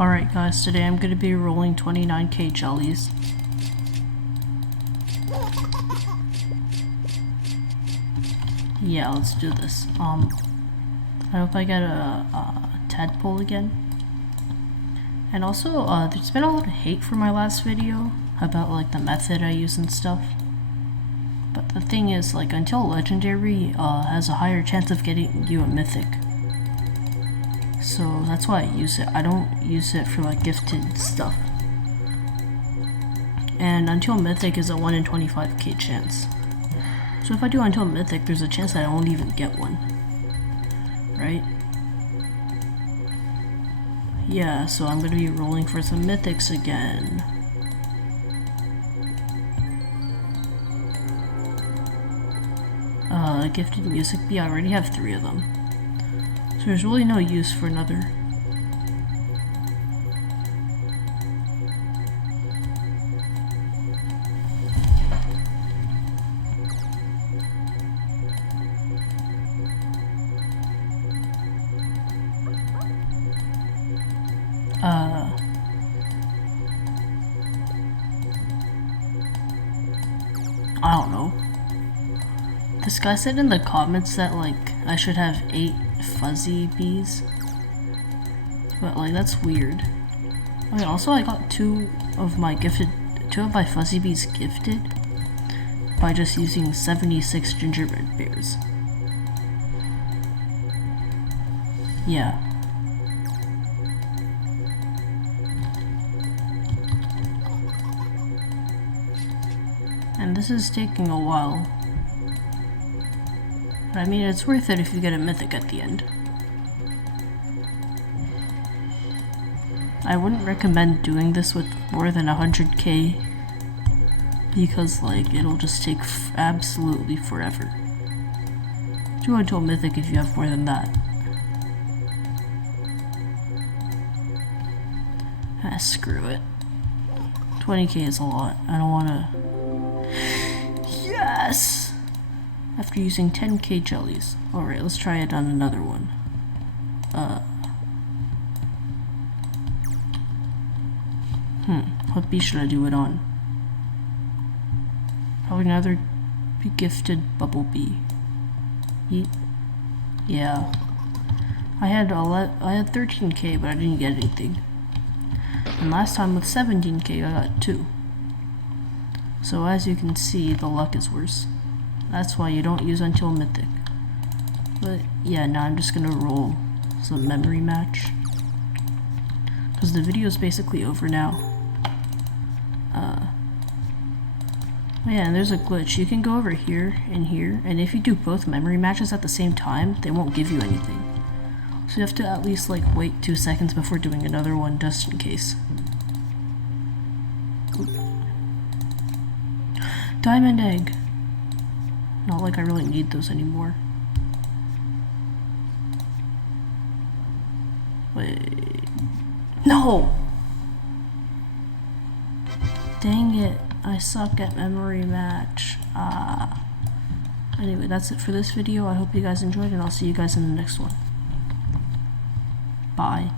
Alright guys, today I'm going to be rolling 29k jellies. Yeah, let's do this. I hope I get a tadpole again. And also, there's been a lot of hate for my last video about like the method I use and stuff. But the thing is, like, until legendary has a higher chance of getting you a mythic. So that's why I use it. I don't use it for like gifted stuff. And until mythic is a 1 in 25k chance. So if I do until mythic, there's a chance that I won't even get one. Right? Yeah, so I'm gonna be rolling for some mythics again. Gifted music bee, I already have 3 of them. So there's really no use for another. I don't know. This guy said in the comments that like I should have 8 fuzzy bees, but like that's weird. Okay, also I got 2 of my fuzzy bees gifted by just using 76 gingerbread bears. Yeah. And this is taking a while. But I mean, it's worth it if you get a mythic at the end. I wouldn't recommend doing this with more than 100k because like it'll just take absolutely forever. Do until mythic if you have more than that. Ah, screw it. 20k is a lot. I don't wanna... Yes! After using 10k jellies. Alright, let's try it on another one. What bee should I do it on? Probably another gifted bumblebee. Yeah. I had 13k, but I didn't get anything. And last time with 17k, I got 2. So as you can see, the luck is worse. That's why you don't use until mythic. But yeah, now I'm just gonna roll some memory match. Because the video is basically over now. Oh yeah, and there's a glitch. You can go over here and here, and if you do both memory matches at the same time, they won't give you anything. So you have to at least like wait 2 seconds before doing another one just in case. Diamond egg! Not like I really need those anymore. Wait. No! Dang it. I suck at memory match. Anyway, that's it for this video. I hope you guys enjoyed, and I'll see you guys in the next one. Bye.